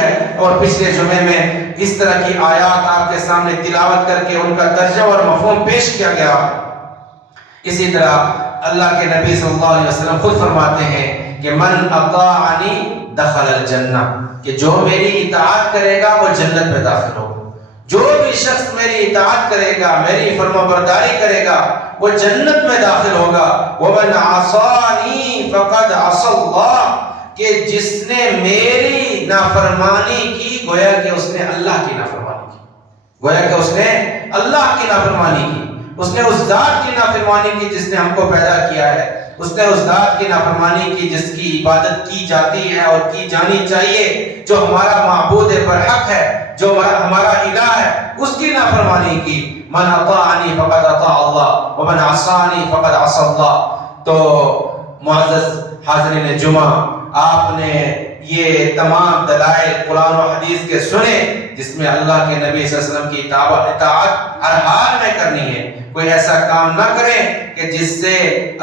ہے، اور پچھلے جمعے میں اس طرح کی آیات آپ کے سامنے تلاوت کر کے ان کا ترجمہ اور مفہوم پیش کیا گیا۔ اسی طرح اللہ کے نبی صلی اللہ علیہ وسلم خود فرماتے ہیں کہ من اطاعنی دخل الجنہ، کہ جو میری اطاعت کرے گا وہ جنت میں داخل ہوگا۔ جو بھی شخص میری اطاعت کرے گا، میری فرما برداری کرے گا، وہ جنت میں داخل ہوگا۔ ومن عصانی فقد عصى اللہ، کہ جس نے میری نافرمانی کی گویا کہ اس نے اللہ کی نافرمانی کی، گویا کہ اس نے اللہ کی نافرمانی کی، اس نے اس ذات کی نافرمانی کی جس نے ہم کو پیدا کیا ہے، اس نے اس ذات کی نافرمانی کی جس کی عبادت کی جاتی ہے اور کی جانی چاہیے، جو ہمارا معبود برحق ہے، جو ہمارا الہ ہے، اس کی نافرمانی کی۔ من اطاعنی فقد اطاع اللہ ومن عصانی فقد عصى اللہ۔ تو معزز حاضرین جمعہ، آپ نے یہ تمام دلائل قرآن و حدیث کے سنے جس میں اللہ کے نبی صلی اللہ علیہ وسلم کی اطاعت ہر حال میں کرنی ہے۔ کوئی ایسا کام نہ کریں کہ جس سے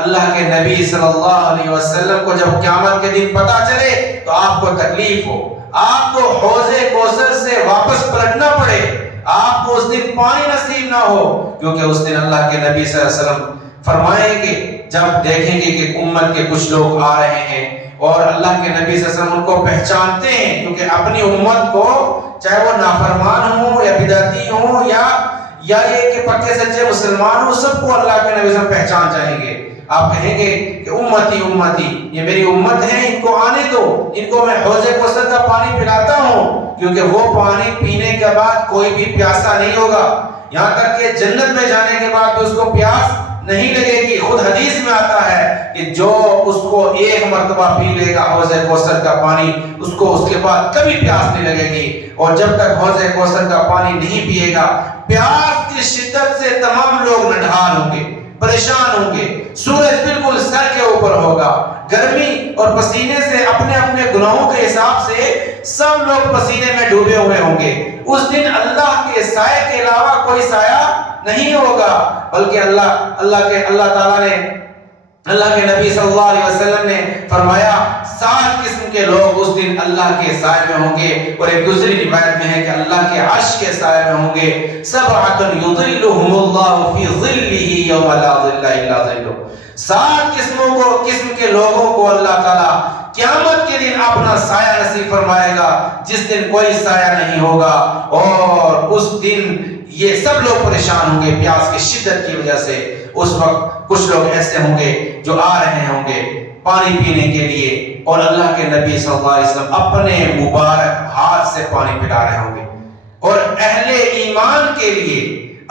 اللہ کے نبی صلی اللہ علیہ وسلم کو جب قیامت کے دن پتہ چلے تو آپ کو تکلیف ہو، آپ کو حوض کوثر سے واپس پلٹنا پڑے، آپ کو اس دن پانی نصیب نہ ہو، کیونکہ اس دن اللہ کے نبی صلی اللہ علیہ وسلم فرمائیں گے جب دیکھیں گے کہ امت کے کچھ لوگ آ رہے ہیں اور اللہ کے نبی صلی اللہ علیہ وسلم ان کو پہچانتے ہیں، کیونکہ اپنی امت کو چاہے وہ نافرمان ہوں یا بدعتی ہوں یا یہ کہ پکے سچے مسلمان ہوں، سب کو اللہ کے نبی صلی اللہ علیہ وسلم پہچان جائیں گے۔ آپ کہیں گے کہ امتی امتی، یہ میری امت ہے، ان کو آنے دو، ان کو میں حوض کوثر کا پانی پلاتا ہوں، کیونکہ وہ پانی پینے کے بعد کوئی بھی پیاسا نہیں ہوگا، یہاں تک کہ جنت میں جانے کے بعد بھی اس کو پیاس نہیں لگے گی۔ خود حدیث میں آتا ہے کہ جو اس کو ایک مرتبہ پی لے گا حوض کوثر کا پانی، اس کو اس کے بعد کبھی پیاس نہیں لگے گی، اور جب تک حوض کوثر کا پانی نہیں پیے گا، پیاس کی شدت سے تمام لوگ نڈھال ہوں گے، پریشان ہوں گے، سورج بالکل سر کے اوپر ہوگا، گرمی اور پسینے سے اپنے اپنے گناہوں کے حساب سے سب لوگ پسینے میں ڈوبے ہوئے ہوں گے۔ اس دن اللہ کے سائے کے علاوہ کوئی سایہ نہیں ہوگا، بلکہ اللہ تعالیٰ نے، اللہ کے نبی صلی اللہ علیہ وسلم نے فرمایا 7 قسم کے لوگ اس دن اللہ کے سائے میں ہوں گے، اور ایک دوسری روایت میں ہے کہ اللہ کے عرش کے سائے میں ہوں گے۔ سبعۃ یظلھم اللہ فی ظلہ یوم لا ظل الا ظلہ، 7 قسم کے لوگوں کو اللہ تعالیٰ قیامت کے دن اپنا سایہ نصیب فرمائے گا، جس دن کوئی سایہ نہیں ہوگا، اور اس دن یہ سب لوگ پریشان ہوں گے پیاس کی شدت کی وجہ سے۔ اس وقت کچھ لوگ ایسے ہوں گے جو آ رہے ہوں گے پانی پینے کے لیے، اور اللہ کے نبی صلی اللہ علیہ وسلم اپنے مبارک ہاتھ سے پانی پلا رہے ہوں گے، اور اہل ایمان کے لیے،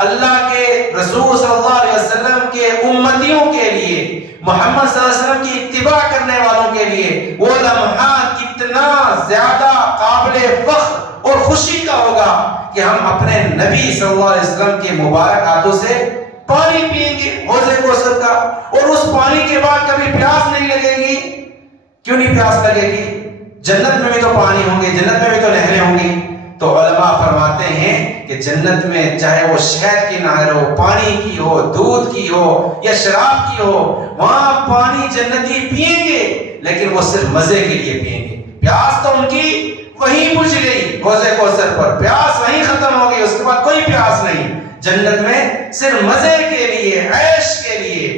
اللہ کے رسول صلی اللہ علیہ وسلم کے امتیوں کے لیے، محمد صلی اللہ علیہ وسلم کی اتباع کرنے والوں کے لیے وہ لمحات کتنا زیادہ قابل فخر اور خوشی کا ہوگا کہ ہم اپنے نبی صلی اللہ علیہ وسلم کے مبارک ہاتھوں سے پانی پئیں گے حوض کوثر کا، اور اس پانی کے بعد کبھی پیاس نہیں لگے گی۔ کیوں نہیں پیاس لگے گی؟ جنت میں بھی تو پانی ہوں گے، جنت میں بھی تو نہریں ہوں گی۔ تو علماء فرماتے ہیں کہ جنت میں چاہے وہ شہد کی نہر ہو، پانی کی ہو، دودھ کی ہو یا شراب کی ہو، وہاں پانی جنتی پئیں گے، لیکن وہ صرف مزے کے لیے پئیں گے۔ پیاس تو ان کی وہیں بجھ گئی، حوض کوثر پر پیاس وہیں ختم ہو گئی، اس کے بعد کوئی پیاس نہیں۔ جنت میں صرف مزے کے لیے، عیش کے لیے۔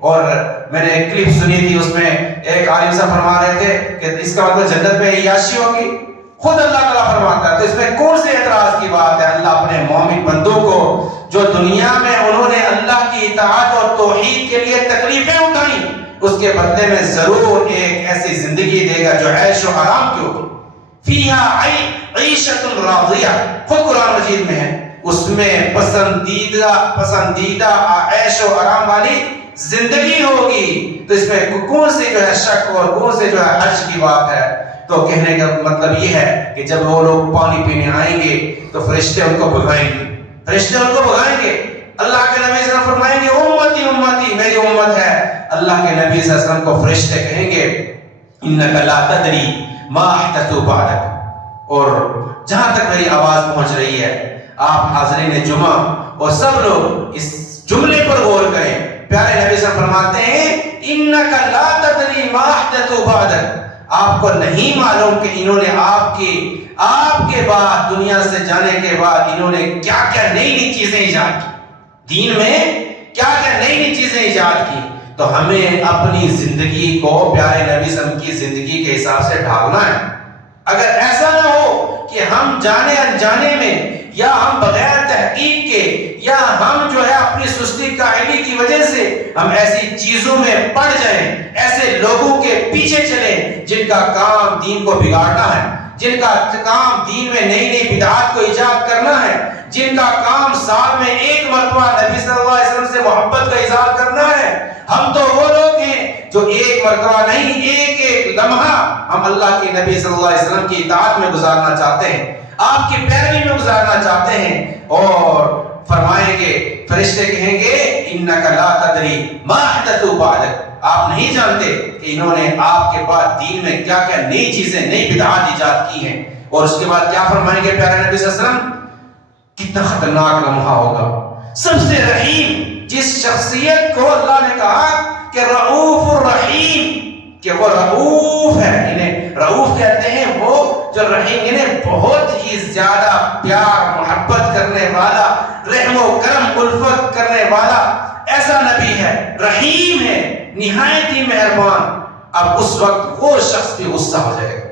اور میں نے ایک کلپ سنی تھی، اس میں ایک عالم صاحب فرما رہے تھے کہ اس کا مطلب جنت میں عیاشی ہوگی، خود اللہ تعالیٰ فرماتا ہے، تو اس میں کون سے اعتراض کی بات ہے؟ اللہ اپنے مومن بندوں کو جو دنیا میں انہوں نے اللہ کی اطاعت اور توحید کے لیے تکلیفیں اٹھائیں، اس کے بدلے میں ضرور ایک ایسی زندگی دے گا جو عیش و آرام کی ہوگی۔ فیہا عیشۃ راضیہ، خود قرآن مجید میں ہے، اس میں پسندیدہ عیش و آرام والی زندگی ہوگی۔ تو اس میں کون سے جو ہے شک اور کون سے جو ہے حرج کی بات ہے؟ تو کہنے کا مطلب یہ ہے کہ جب وہ لوگ پانی پینے آئیں گے تو فرشتے ان کو بھگائیں گے، فرشتے ان کو بھگائیں گے۔ اللہ کے نبی صلی اللہ علیہ وسلم فرمائیں گے امتی امتی، میری امت ہے۔ اللہ کے نبی صلی اللہ علیہ وسلم کو فرشتے کہیں گے انک لا تدری ما احدثوا بعدک، اور جہاں تک میری آواز پہنچ رہی ہے آپ حاضرین جمعہ اور سب لوگ اس جملے پر غور کریں۔ پیارے نبی صلی اللہ علیہ وسلم فرماتے ہیں انک لا تدری ما احدثوا بعدک، آپ کو نہیں معلوم کہ انہوں نے آپ کے بعد دنیا سے جانے کے بعد انہوں نے کیا کیا نئی چیزیں ایجاد کی، دین میں کیا کیا نئی چیزیں ایجاد کی. تو ہمیں اپنی زندگی کو پیارے نبی صلی اللہ علیہ وسلم کی زندگی کے حساب سے ڈھالنا ہے. اگر ایسا نہ ہو کہ ہم جانے انجانے میں یا ہم بغیر تحقیق کے یا ہم جو ہے اپنی سستی کاہلی کی وجہ سے ہم ایسی چیزوں میں پڑ جائیں، ایسے لوگوں کے پیچھے چلیں جن کا کام دین کو بگاڑنا ہے، جن کا کام دین میں نئی بدعات کو ایجاد کرنا ہے، جن کا کام سال میں ایک مرتبہ نبی صلی اللہ علیہ وسلم سے محبت کا اظہار کرنا ہے. ہم تو وہ لوگ ہیں جو ایک مرتبہ نہیں، ایک ایک لمحہ ہم اللہ کے نبی صلی اللہ علیہ وسلم کی اطاعت میں گزارنا چاہتے ہیں، آپ کی پیروی میں گزارنا چاہتے ہیں. اور فرمائیں گے، فرشتے کہیں گے انک لا تدری ما احدثوا بعدک، آپ نہیں جانتے کہ انہوں نے آپ کے بعد دین میں کیا کیا نئی چیزیں، نئی بدعات ایجاد کی ہیں. اور اس کے بعد کیا فرمائیں گے پیارے نبی صلی اللہ علیہ وسلم؟ کتنا خطرناک لمحہ ہوگا. سب سے رحیم جس شخصیت کو اللہ نے کہا کہ رؤوف الرحیم، کہ وہ رؤوف ہے، انہیں رؤوف کہتے ہیں وہ جو رحیم، انہیں بہت ہی زیادہ پیار محبت کرنے والا، رحم و کرم الفت کرنے والا ایسا نبی ہے، رحیم ہے، نہایت ہی مہربان. اب اس وقت وہ شخص بھی غصہ ہو جائے گا.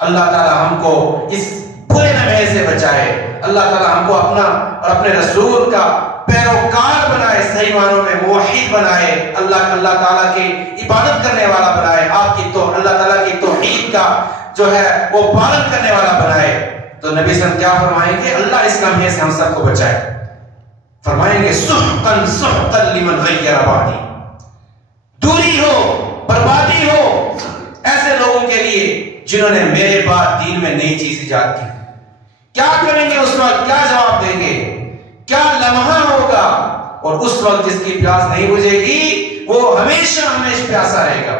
اللہ تعالی ہم کو اس برے لمحے سے بچائے، اللہ تعالی ہم کو اپنا اور اپنے رسول کا پیروکار بنائے، صحیح معنوں میں موحد بنائے، اللہ تعالیٰ کی عبادت کرنے والا بنائے، آپ کی تو اللہ تعالیٰ کی توحید کا جو ہے وہ پالن کرنے والا بنائے. تو نبی صلی اللہ علیہ وسلم کیا فرمائیں گے؟ اللہ اس لمحے سے ہم سب کو بچائے. فرمائیں گے سحقا سحقا لمن غیر بعدی، دوری ہو، بربادی ہو ایسے لوگوں کے لیے جنہوں نے میرے بعد دین میں نئی چیز ایجاد کی. کیا کریں گے اس وقت؟ کیا جواب دیں گے؟ کیا لمحہ ہوگا؟ اور اس وقت جس کی پیاس نہیں بجھے گی وہ ہمیشہ پیاسا رہے گا،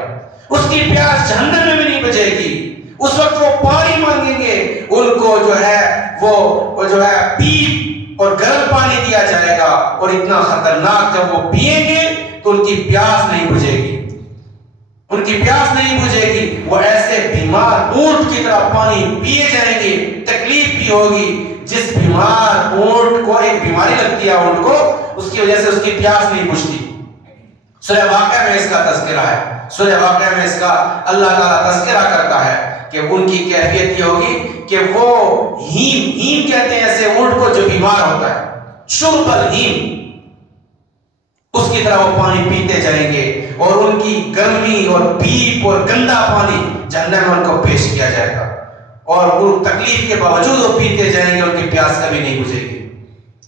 اس کی پیاس جہنم میں بھی نہیں بجھے گی. اس وقت وہ پانی مانگیں گے، ان کو جو ہے وہ جو ہے پیپ اور گرم پانی دیا جائے گا، اور اتنا خطرناک جب وہ پیئیں گے تو ان کی پیاس نہیں بجھے گی، ان کی پیاس نہیں بجھے گی. وہ ایسے بیمار اونٹ کی طرح پانی پیے جائیں گے، تکلیف بھی ہوگی. جس بیمار اونٹ کو ایک بیماری لگتی ہے اونٹ کو، اس کی وجہ سے اس کی پیاس نہیں بجھتی. سورہ واقعہ میں اس کا تذکرہ ہے، سورہ واقعہ میں اس کا اللہ تعالیٰ تذکرہ کرتا ہے کہ ان کی کیفیت یہ ہوگی کہ وہ ہیم کہتے ہیں ایسے اونٹ کو جو بیمار ہوتا ہے، شرب الہیم، اس کی طرح وہ پانی پیتے جائیں گے، اور ان کی گرمی اور پیپ اور گندا پانی جہنم میں ان کو پیش کیا جائے گا، اور وہ تکلیف کے باوجود وہ پیتے جائیں گے، ان کی پیاس کبھی نہیں بجھے گی.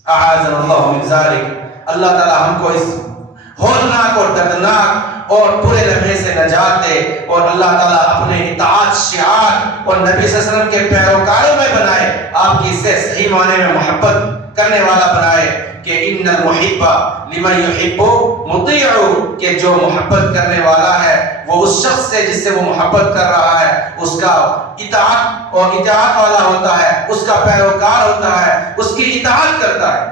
اعاذنا اللہ من ذالک. اللہ تعالی ہم کو اس ہولناک اور دردناک اور برے لمحے سے نجات دے، اور اللہ تعالیٰ اپنے اطاعت شعار اور نبی صلی اللہ علیہ وسلم کے پیروکاروں میں بنائے، آپ کی سے صحیح معنی میں محبت کرنے والا بنائے کہ ان المحب لمن یحب مطیع، کہ جو محبت کرنے والا ہے وہ اس شخص سے جس سے وہ محبت کر رہا ہے اس کا اطاعت اور اطاعت والا ہوتا ہے، اس کا پیروکار ہوتا ہے، اس کی اطاعت کرتا ہے.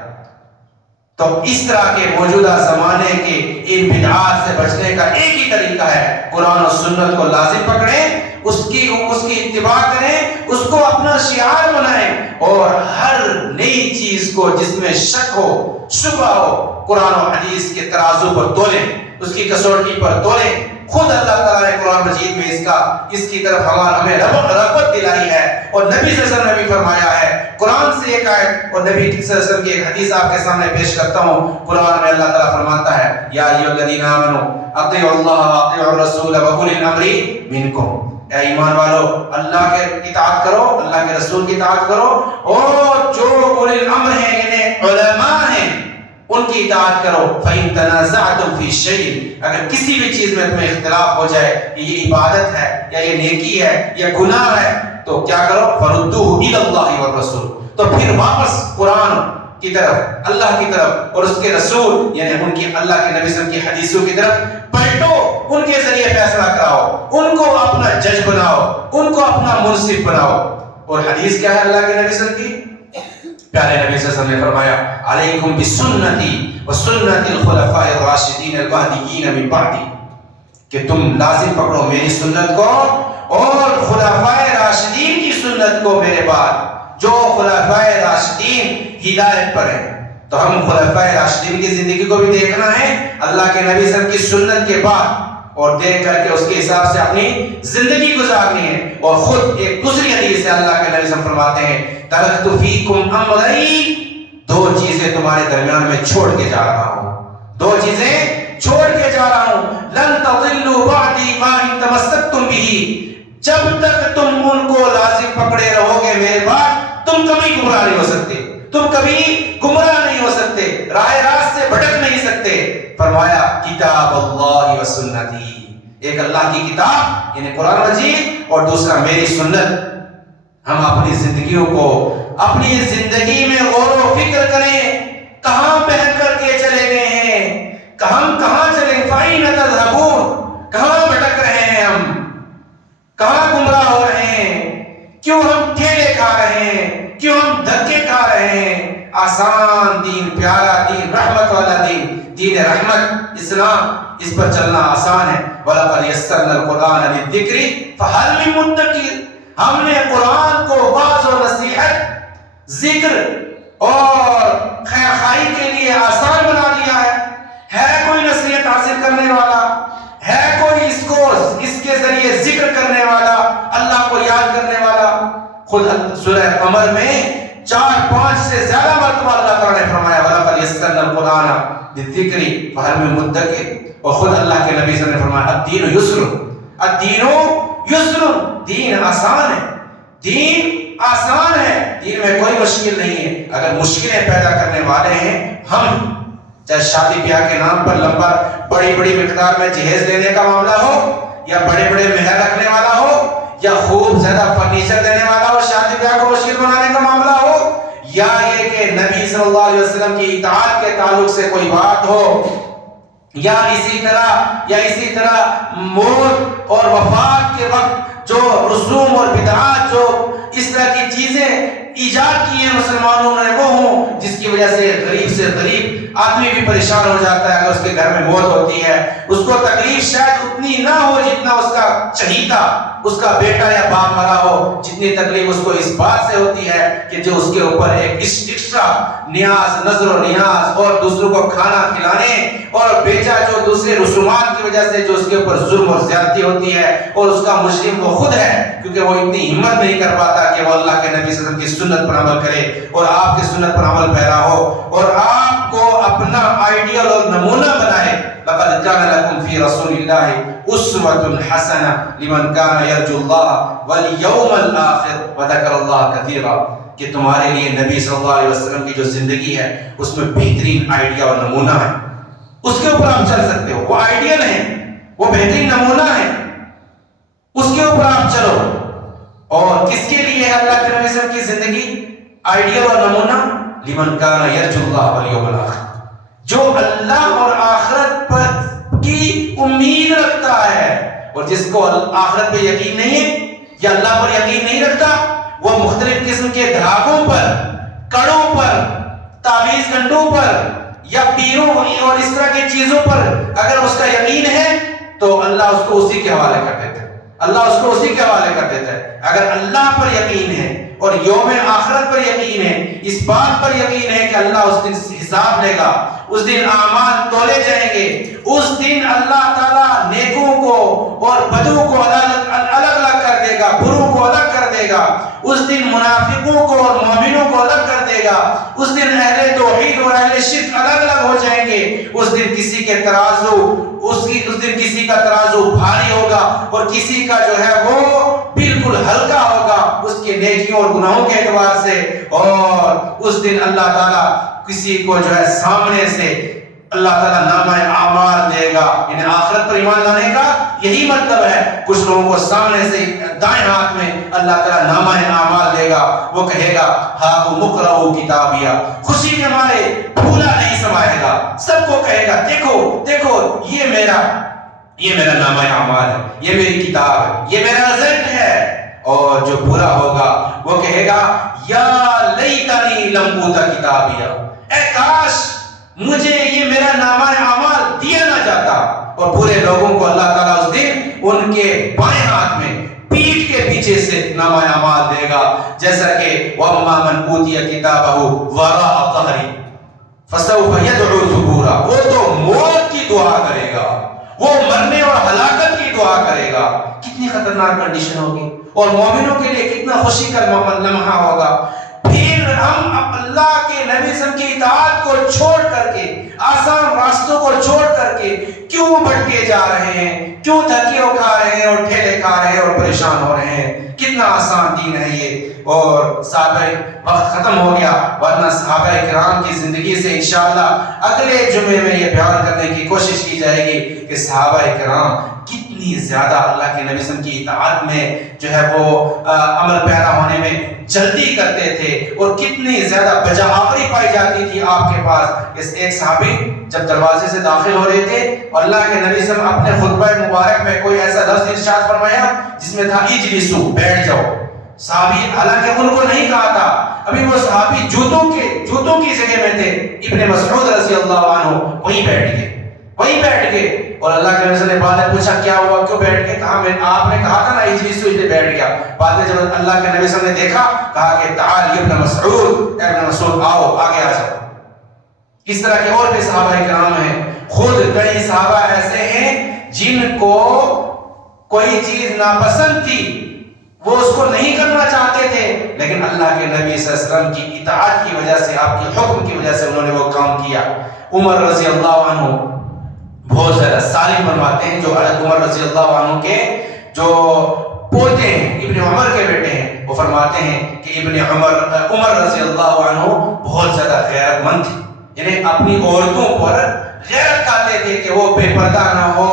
تو اس طرح کے موجودہ زمانے کے ان بدعات سے بچنے کا ایک ہی طریقہ ہے، قرآن و سنت کو لازم پکڑیں، اس کی اتباع کریں، اس کو اپنا شعار بنائیں، اور ہر نئی چیز کو جس میں شک ہو، شبہ ہو، قرآن و حدیث کے ترازو پر تولیں، اس کی کسوٹی پر تولیں. خود اللہ تعالیٰ نے قرآن مجید میں اس کی طرف ہمیں رغبت دلائی ہے، اور نبی صلی اللہ علیہ وسلم نے بھی فرمایا ہے. قرآن سے ایک آیت اور نبی صلی اللہ علیہ وسلم کی ایک حدیث آپ کے سامنے پیش کرتا ہوں. قرآن میں اللہ تعالیٰ فرماتا ہے یا ایھا الذین آمنوا اطیعوا اللہ واطیعوا الرسول واولی الامر منکم، اے ایمان والو اللہ کے اطاعت کرو، اللہ کے رسول کی اطاعت کرو، اور جو اولی الامر ہیں یعنی علماء ہیں ان کی اطاعت کرو. فَإِن تَنَازَعْتُمْ فِي شَيْءٍ، اگر کسی بھی چیز میں تمہیں اختلاف ہو جائے کہ یہ عبادت ہے یا یہ نیکی ہے یا گناہ ہے، تو کیا کرو؟ فَرُدُّوهُ إِلَى اللَّهِ وَالرَّسُولِ، تو پھر واپس قرآن کی طرف، اللہ کی طرف اور اس کے رسول یعنی ان کی اللہ کے نبی صلی اللہ علیہ وسلم کی حدیثوں کی طرف پلٹو، ان کے ذریعے فیصلہ کراؤ، ان کو اپنا جج بناؤ، ان کو اپنا منصف بناؤ. اور حدیث کیا ہے اللہ کے نبی صلی اللہ علیہ وسلم کی؟ پیارے نبی صلی اللہ علیہ وسلم نے فرمایا علیکم بسنتی وسنت الخلفاء الراشدین المہدیین من بعدی، کہ تم لازم پکڑو میری سنت کو اور خلفائے راشدین کی سنت کو میرے بعد، جو خلفائے راشدین ہدایت پر ہیں۔ تو ہم خلفائے راشدین کی زندگی کو بھی دیکھنا ہے اللہ کے نبی صلی اللہ علیہ وسلم کی سنت کے بعد، اور دیکھ کر کے اس کے حساب سے اپنی زندگی گزارنی ہے۔ اور خود ایک دوسری حدیث سے اللہ کے نبی صلی اللہ علیہ وسلم فرماتے ہیں ترکت فیکم امرین، دو چیزیں تمہارے درمیان میں چھوڑ کے جا رہا ہوں، دو چیزیں چھوڑ کے جا رہا ہوں، لن تضلوا بعدی ما ان تمسکتم به، جب تک تم ان کو لازم پکڑے رہو گے میرے بعد تم کبھی گمراہ نہیں ہو سکتے، تم کبھی گمراہ نہیں ہو سکتے، راہ راست سے بھٹک نہیں سکتے۔ فرمایا کتاب اللہ و سنتی، ایک اللہ کی کتاب یعنی قرآن مجید اور دوسرا میری سنت۔ ہم اپنی زندگیوں کو، اپنی زندگی میں غور و فکر کریں، کہاں بہن کر کے چلے گئے ہیں، ہم کہاں چلے، فائن تذهبون، کہاں بھٹک رہے ہیں، ہم کہاں گمراہ ہو رہے ہیں، کیوں ہم ٹھیلے کھا رہے ہیں، کیوں ہم دھکے کھا رہے ہیں۔ آسان دین، پیارا دین، رحمت والا دین، دین رحمت اسلام، اس پر چلنا آسان ہے۔ وَلَقَدْ يَسَّرْنَا الْقُرْآنَ لِلذِّكْرِ فَهَلْ مِن مُدَّكِرٍ، ہم نے قرآن کو واعظ و نصیحت، ذکر اور خیرخواہی کے لیے آسان بنا دیا ہے کوئی نصیحت حاصل کرنے والا، ہے کوئی اس کے ذریعے ذکر کرنے والا، اللہ کو یاد کرنے والا؟ خود سورہ قمر میں 4-5 سے زیادہ مرتبہ اللہ تعالیٰ نے فرمایا وَلَقَدْ يَسَّرْنَا الْقُرْآنَ لِلذِّكْرِ فَهَلْ مِن مُدَّكِرٍ، اور خود اللہ کے نبی صلی اللہ علیہ وسلم نے فرمایا الدین یسر، الدین یسر، دین آسان ہے، دین آسان ہے، دین میں کوئی مشکل نہیں ہے۔ اگر مشکلیں پیدا کرنے والے ہیں ہم، چاہے شادی بیاہ کے نام پر لمبا بڑی بڑی مقدار میں جہیز لینے کا معاملہ ہو، یا بڑے بڑے مہر رکھنے والا ہو، یا خوب زیادہ فرنیچر دینے والا ہو، شادی بیاہ کو مشکل بنانے کا معاملہ ہو، یا یہ کہ نبی صلی اللہ علیہ وسلم کی اطاعت کے تعلق سے کوئی بات ہو، یا اسی طرح موت اور وفات کے وقت جو رسوم اور بدعات، جو اس طرح کی چیزیں ایجاد کی ہیں مسلمانوں نے، وہ ہوں جس کی وجہ سے غریب آدمی بھی پریشان ہو جاتا ہے اگر اس کے گھر میں موت ہوتی ہے، اس کو تکلیف شاید اتنی نہ ہو جتنا اس کا چہیتا، اس کا بیٹا یا باپ مرا ہو، جتنی تکلیف اس کو اس بات سے ہوتی ہے کہ جو اس کے اوپر ایک ایکسٹرا نیاز، نظر و نیاز، اور دوسروں کو کھانا کھلانے اور بیچا جو دوسرے رسومات کی وجہ سے جو اس کے اوپر ظلم اور زیادتی ہوتی ہے، اور اس کا مجرم وہ خود ہے، کیونکہ وہ اتنی ہمت نہیں کر پاتا کہ وہ اللہ کے نبی صلی اللہ علیہ وسلم کی سنت پر عمل کرے اور آپ کی سنت پر عمل پیرا ہو اور آپ کو اپنا آئیڈیل اور نمونہ بنائے۔ لقد كان لكم في رسول الله أسوة حسنة لمن كان يرجو الله واليوم الآخر وذكر الله كثيرا، کہ تمہارے لیے نبی صلی اللہ علیہ وسلم کی جو زندگی ہے اس میں بہترین آئیڈیا اور نمونہ ہے، اس کے اوپر آپ چل سکتے ہو، وہ آئیڈیل ہے، وہ بہترین نمونہ ہے، اس کے اوپر آپ چلو۔ اور کس کے لیے ہے اللہ کے نبی صلی اللہ علیہ وسلم کی زندگی آئیڈیل اور نمونہ؟ لمن كان يرجو الله واليوم الآخر، جو اللہ اور آخرت پر کی امید رکھتا ہے، اور جس کو آخرت پہ یقین نہیں ہے یا اللہ پر یقین نہیں رکھتا، وہ مختلف قسم کے دھاگوں پر، کڑوں پر، تعویذ گنڈوں پر یا پیروں اور اس طرح کی چیزوں پر اگر اس کا یقین ہے تو اللہ اس کو اسی کے حوالے کر دیتا ہے، اللہ اس کو اسی کے حوالے کر دیتا ہے۔ اگر اللہ پر یقین ہے اور یوم آخرت پر یقین ہے، اس بات پر یقین ہے کہ اللہ اس دن حساب لے گا، اس دن اعمال تولے جائیں گے، اس دن اللہ تعالیٰ نیکوں کو اور بدوں کو الگ الگ کر دے گا، بروں کو الگ کر دے گا، اس دن منافقوں کو اور مومنوں کو الگ کر دے گا، اس دن اہل توحید اور اہل شرک الگ الگ ہو جائیں گے، اس دن کسی کے ترازو اس دن کسی کا ترازو بھاری ہوگا اور کسی کا جو ہے وہ بالکل ہلکا ہوگا اس کے نیکیوں اور گناہوں کے اعتبار سے، اور اس دن اللہ تعالیٰ کسی کو جو ہے سامنے سے اللہ تعالیٰ نامہ اعمال دے گا، یعنی آخرت پر ایمان لانے کا یہی مطلب ہے، کچھ لوگوں کو سامنے سے دائیں ہاتھ میں اللہ تعالیٰ نامہ اعمال دے گا، وہ کہے گا ہاؤ مقرؤ کتابیہ، خوشی کے مارے پھولا نہیں سمائے گا، سب کو کہے گا دیکھو دیکھو یہ میرا نامہ اعمال ہے، یہ میری کتاب ہے، یہ میرا رزلٹ ہے۔ اور جو برا ہوگا وہ کہے گا یا لیتنی لم اوت کتابیہ، اے کاش مجھے یہ میرا نامہ اعمال دیا نہ جاتا، اور برے لوگوں کو اللہ تعالیٰ اس دن ان کے بائیں ہاتھ میں پیٹھ کے پیچھے سے نامہ اعمال دے گا، جیسا کہ وَأَمَّا مَنْ أُوتِيَ كِتَابَهُ وَرَاءَ ظَهْرِهِ فَسَوْفَ يَدْعُو ثُبُورًا، وہ تو موت کی دعا کرے گا، وہ مرنے اور ہلاکت کی دعا کرے گا۔ کتنی خطرناک کنڈیشن ہوگی، اور مومنوں کے لیے کتنا خوشی کا لمحہ ہوگا۔ پھر ہم اللہ کے نبی صلی اللہ علیہ وسلم کی اطاعت کو چھوڑ کر کے، آسان راستوں کو چھوڑ کر کے کیوں بھٹکے جا رہے ہیں، کیوں دھکے کھا رہے ہیں اور ٹھیلے کھا رہے ہیں اور پریشان ہو رہے ہیں؟ کتنا آسان دین ہے یہ۔ اور صحابہ وقت ختم ہو گیا، ورنہ صحابہ کرام کی زندگی سے انشاءاللہ اگلے جمعے میں یہ بیان کرنے کی کوشش کی جائے گی کہ صحابہ کرام کتنی زیادہ اللہ کے نبی صلی اللہ علیہ وسلم کی اطاعت میں جو ہے وہ عمل پیرا ہونے میں جلدی کرتے تھے، اور کتنی زیادہ بجاوری پائی جاتی تھی آپ کے پاس۔ اس ایک صحابی جب دروازے سے داخل ہو رہے تھے اور اللہ کے نبی صلی اللہ علیہ وسلم اپنے خطبہ مبارک میں کوئی ایسا لفظ ارشاد فرمایا جس میں تھا اجلسو، بیٹھ جاؤ۔ صحابی حالانکہ ان کو نہیں کہا تھا، ابھی وہ صحابی جوتوں کی جگہ میں تھے، ابن مسعود رضی اللہ عنہ وہیں بیٹھ گئے۔ اور اللہ کے نبی نے بعد میں پوچھا کیا ہوا، کیوں بیٹھ گئے؟ کہا آپ نے کہا تھا نا اجلسو، اس لیے بیٹھ گیا۔ بعد میں جب اللہ کے نبی صلی اللہ علیہ وسلم نے دیکھا، کہا کہ تعال ابن مسعود، ابن مسعود آؤ، آگے آ جاؤ۔ اس طرح کے اور بھی صحابہ کرام ہیں، خود کئی صحابہ ایسے ہیں جن کو کوئی چیز ناپسند تھی، وہ اس کو نہیں کرنا چاہتے تھے، لیکن اللہ کے نبی صلی اللہ علیہ وسلم کی اطاعت کی وجہ سے، آپ کے حکم کی وجہ سے انہوں نے وہ کام کیا۔ عمر رضی اللہ عنہ بہت زیادہ سالم فرماتے ہیں، جو عمر رضی اللہ عنہ کے جو پوتے ہیں، ابن عمر کے بیٹے ہیں، وہ فرماتے ہیں کہ عمر رضی اللہ عنہ بہت زیادہ غیرت مند تھے، یعنی اپنی عورتوں پر غیرت کھاتے تھے کہ وہ بے پردہ نہ ہو،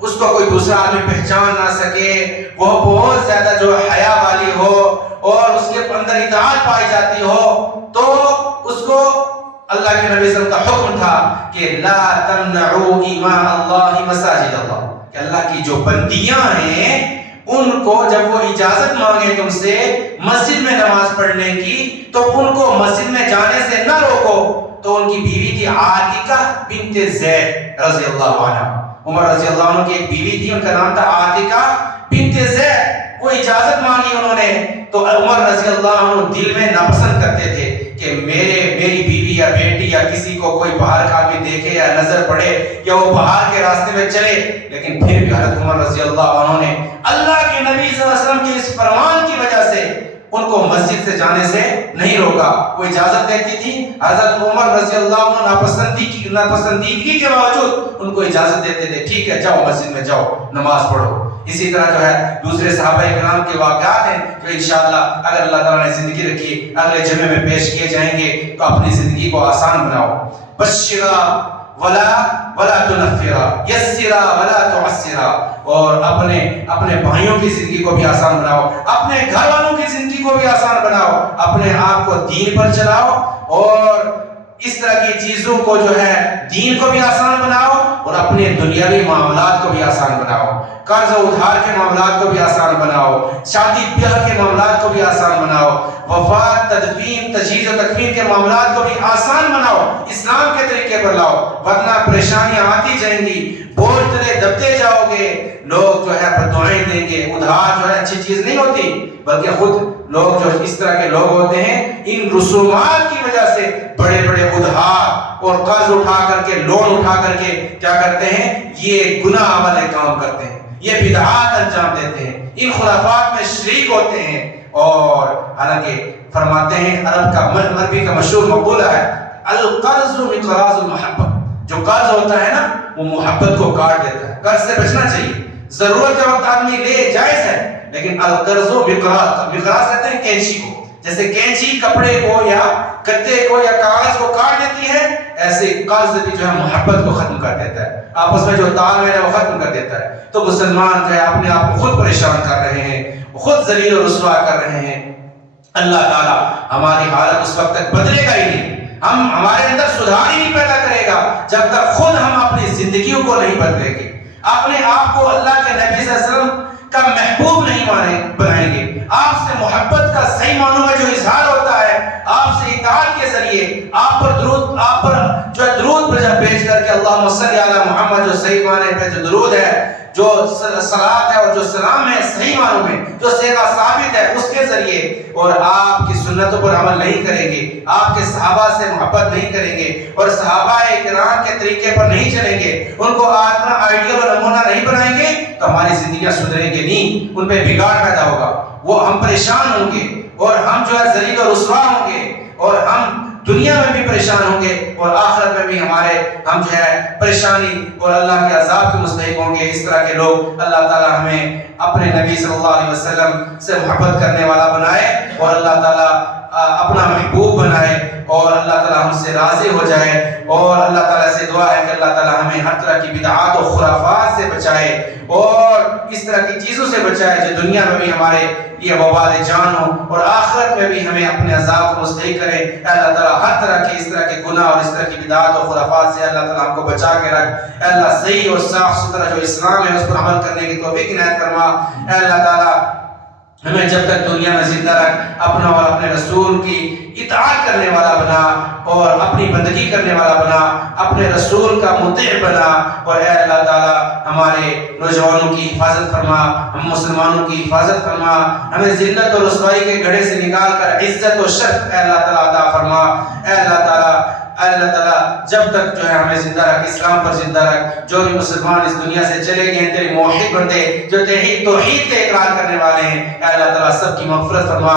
اس کو کوئی دوسرا آدمی پہچان نہ سکے، وہ بہت زیادہ جو حیا والی ہو اور اس کے اندر اطاعت پائی جاتی ہو۔ تو اس کو اللہ کے نبی صلی اللہ علیہ وسلم کا حکم تھا کہ لا تمنعوا اماء اللہ مساجد اللہ، کہ اللہ کی جو بندیاں ہیں ان کو جب وہ اجازت مانگے تم سے مسجد میں نماز پڑھنے کی تو ان کو مسجد میں جانے سے نہ روکو۔ تو ان کی بیوی تھی عاتکہ بنت زید رضی اللہ عنہ، عمر رضی اللہ عنہ کی ایک بیوی تھی، ان کا نام تھا عاتکہ بنت زید۔ وہ اجازت مانگی انہوں نے، تو عمر رضی اللہ عنہ دل میں ناپسند کرتے تھے کہ میری بیوی یا بیٹی یا کسی کو کوئی باہر کا آدمی دیکھے یا نظر پڑے یا وہ باہر کے راستے میں چلے، لیکن پھر بھی حضرت عمر رضی اللہ عنہ نے اللہ کے نبی صلی اللہ علیہ وسلم کے اس فرمان کی وجہ سے ان کو مسجد سے جانے سے نہیں روکا، وہ اجازت دیتی تھی۔ حضرت عمر رضی اللہ عنہ ناپسندیدگی کے باوجود ان کو اجازت دیتے تھے، ٹھیک ہے جاؤ مسجد میں جاؤ نماز پڑھو۔ اسی طرح جو ہے دوسرے صحابہ کرام کے واقعات ہیں جو انشاءاللہ اگر اللہ تعالیٰ نے زندگی رکھی اگلے جمعے میں پیش کیے جائیں گے، تو اپنی زندگی کو آسان بناؤ۔ بشرا ولا تنفرا، یسرا ولا تعسرا، اور اپنے بھائیوں کی زندگی کو بھی آسان بناؤ، اپنے گھر والوں کی زندگی کو بھی آسان بناؤ، اپنے آپ کو دین پر چلاؤ، اور اس طرح کی چیزوں کو جو ہے دین کو بھی آسان بناؤ، اور اپنے دنیاوی معاملات کو بھی آسان بناؤ، قرض و ادھار کے معاملات کو بھی آسان بناؤ، شادی بیاہ کے معاملات کو بھی آسان بناؤ، وفات، تدفین، تجہیز و تکفین کے معاملات کو بھی آسان بناؤ، اسلام کے طریقے پر لاؤ، ورنہ پریشانیاں آتی جائیں گی، بوجھ تلے دبتے جاؤ گے، لوگ جو ہے بددعائیں دیں گے۔ ادھار جو ہے اچھی چیز نہیں ہوتی، بلکہ خود لوگ جو اس طرح کے لوگ ہوتے ہیں ان رسومات کی وجہ سے بڑے بڑے ادھار اور قرض اٹھا کر کے، لون اٹھا کر کے کیا کرتے ہیں، یہ گناہ والے کام کرتے ہیں، یہ بدعات انجام دیتے ہیں، ان خرافات میں شریک ہوتے ہیں۔ اور حالانکہ فرماتے ہیں عرب کا عربی کا مشہور مقولہ ہے القرض مقراض المحبت، جو قرض ہوتا ہے نا وہ محبت کو کاٹ دیتا ہے، قرض سے بچنا چاہیے، ضرورت کے وقت آدمی لے جائز ہے، لیکن القرض مقراض کہتے ہیں کینچی کو، جیسے کینچی کپڑے کو یا گدے کو یا کاغذ کو کاٹ دیتی ہے، ایسے قرض بھی جو ہے محبت کو ختم کر دیتا ہے، آپس میں جو تال میل ہے وہ ختم کر دیتا ہے۔ تو مسلمان جو ہے اپنے آپ کو خود پریشان کر رہے ہیں، خود ذلیل و رسوا کر رہے ہیں۔ اللہ تعالیٰ ہماری حالت اس وقت تک بدلے گا ہی نہیں، ہمارے اندر سدھار ہی نہیں پیدا کرے گا جب تک خود ہم اپنی زندگیوں کو نہیں بدلیں گے، اپنے آپ کو اللہ کے نبی صلی اللہ علیہ وسلم کا محبوب نہیں بنائیں گے، آپ سے محبت کا صحیح معنوں میں جو اظہار ہوتا ہے آپ سے اطاعت کے ذریعے، آپ پر جو درود بھیج کر کے اللہم صلی علی محمد جو صحیح معنی پہ جو درود ہے، جو صلاۃ ہے اور جو سلام ہے صحیح معنوں میں جو صیغہ ثابت ہے اس کے ذریعے، اور آپ کی سنتوں پر عمل نہیں کریں گے، آپ کے صحابہ سے محبت نہیں کریں گے اور صحابہ کرام کے طریقے پر نہیں چلیں گے، ان کو اپنا آئیڈیل اور نمونہ نہیں بنائیں گے، تو ہماری زندگیاں سدھریں گے نہیں، ان پہ بگاڑ پیدا ہوگا، وہ ہم پریشان ہوں گے اور ہم جو ہے ذلیل و رسوا ہوں گے، اور ہم دنیا میں بھی پریشان ہوں گے اور آخرت میں بھی ہم جو ہے پریشانی اور اللہ کے عذاب کے مستحق ہوں گے۔ اس طرح کے لوگ اللہ تعالی ہمیں اپنے نبی صلی اللہ علیہ وسلم سے محبت کرنے والا بنائے اور اللہ تعالی اپنا محبوب بنائے اور اللہ تعالی ہم سے راضی ہو جائے، اور اللہ تعالی سے دعا ہے کہ اللہ تعالی ہمیں ہر طرح کی بدعات و خرافات سے بچائے اور اس طرح کی چیزوں سے بچائے جو دنیا میں بھی ہمارے یہ وبال جان ہو اور آخرت میں بھی ہمیں اپنے عذاب کو مستحق کرے۔ اے اللہ تعالی ہر طرح کے اس طرح کے گناہ اور اس طرح کی بدعات و خرافات سے اللہ تعالی ہم کو بچا کے رکھ۔ اے اللہ صحیح اور صاف ستھرا جو اسلام ہے اس پر عمل کرنے کی توفیق عنایت فرما۔ اے اللہ تعالی ہمیں جب تک دنیا میں زندہ رکھ اپنا اور اپنے رسول کی اطاعت کرنے والا بنا اور اپنی بندگی کرنے والا بنا، اپنے رسول کا مطیع بنا، اور اے اللہ تعالی ہمارے نوجوانوں کی حفاظت فرما، ہم مسلمانوں کی حفاظت فرما، ہمیں ذلت اور رسوائی کے گڑھے سے نکال کر عزت و شرف اے اللہ تعالی عطا فرما۔ اے اللہ تعالیٰ جب تک جو ہے ہمیں زندہ رکھ، اسلام پر زندہ رکھ، جو بھی مسلمان اس دنیا سے چلے گئے ہیں تیرے موحد بندے جو توحید کے اقرار کرنے والے ہیں، اے اللہ تعالیٰ سب کی مغفرت فرما،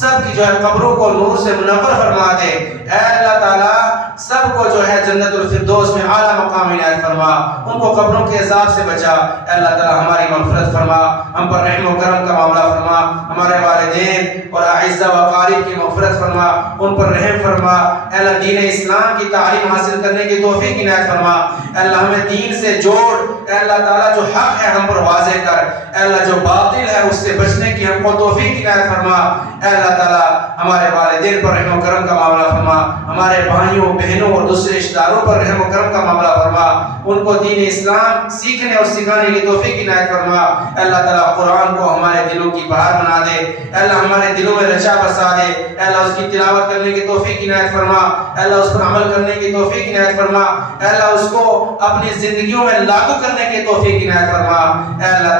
سب کی جو ہے قبروں کو نور سے منور فرما دے، اے اللہ تعالیٰ سب کو جو ہے جنت الفردوس میں اعلیٰ مقام عنایت فرما، ان کو قبروں کے عذاب سے بچا۔ اے اللہ تعالیٰ ہماری مغفرت فرما، ہم پر رحم و کرم کا معاملہ فرما، ہمارے والدین اور اعزہ و اقارب کی مغفرت فرما، ان پر رحم فرما۔ اے اللہ دین اسلام کی تعلیم حاصل کرنے کی توفیق عنایت فرما۔ اے اللہ ہمیں دین سے جوڑ، اے اللہ تعالیٰ جو حق ہے ہم پر واضح کر، اے اللہ جو باطل ہے اس سے بچنے کی ہم کو توفیق عنایت فرما۔ اے اللہ تعالیٰ ہمارے والدین پر رحم و کرم کا معاملہ فرما، ہمارے بھائیوں بہنوں اور دوسرے رشتہ داروں پر رحم و کرم کا معاملہ فرما، ان کو دین اسلام سیکھنے اور سکھانے کی توفیق عنایت فرما۔ اے اللہ تعالیٰ قرآن کو ہمارے دلوں کی بہار بنا دے، اے اللہ ہمارے دلوں میں رچا بسا دے، اے اللہ اس کی تلاوت کرنے کی توفیق عنایت فرما، اے اللہ اس پر عمل کرنے کی توفیق عنایت فرما، اے اللہ اس کو اپنی زندگیوں میں لاگو کرنے کی توفیق عنایت فرما۔ اے اللہ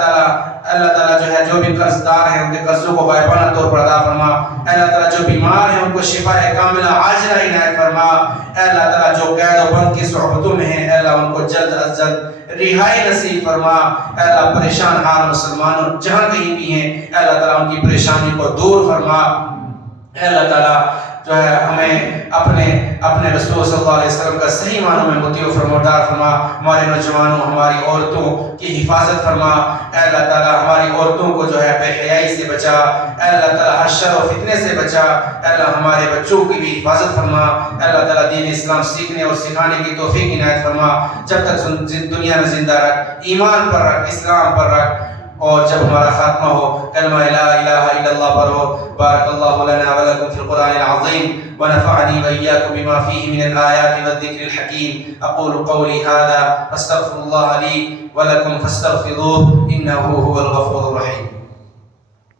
تعالیٰ جو ہے جو بھی قرض دار ہیں ان کے قرضوں کو غائبانہ طور پر ادا فرما۔ اے اللہ تعالیٰ جو بیمار ہیں ان کو شفا کاملہ عاجلہ عنایت فرما۔ اے اللہ تعالیٰ جو قید و بند کی صحبتوں میں ہیں، اے اللہ ان کو جلد از جلد رہائی نصیب فرما۔ اے اللہ پریشان حال مسلمانوں جہاں کہیں بھی ہیں، اے اللہ تعالیٰ ان کی پریشانی کو دور فرما۔ اے اللہ تعالیٰ جو ہے ہمیں اپنے رسول صلی اللہ علیہ وسلم کا صحیح معنوں میں مطیع و فرمانبردار فرما۔ ہمارے نوجوانوں ہماری عورتوں کی حفاظت فرما۔ اے اللہ تعالیٰ ہماری عورتوں کو جو ہے بے حیائی سے بچا، اے اللہ تعالیٰ ہر شر و فتنے سے بچا۔ اے اللہ ہمارے بچوں کی بھی حفاظت فرما۔ اے اللہ تعالیٰ دین اسلام سیکھنے اور سکھانے کی توفیق عنایت فرما۔ جب تک دنیا میں زندہ رکھ، ایمان پر رکھ، اسلام پر رکھ، اور جب ہمارا خاتمہ ہو کلمہ لا الہ الا اللہ پر ہو۔ بارک اللہ لنا ولکم فی القرآن العظیم ونفعنی وإیاکم بما فیہ من الآیات والذکر الحکیم۔ اقول قولی هذا استغفر اللہ لی ولکم فاستغفروہ انہ هو الغفور الرحیم۔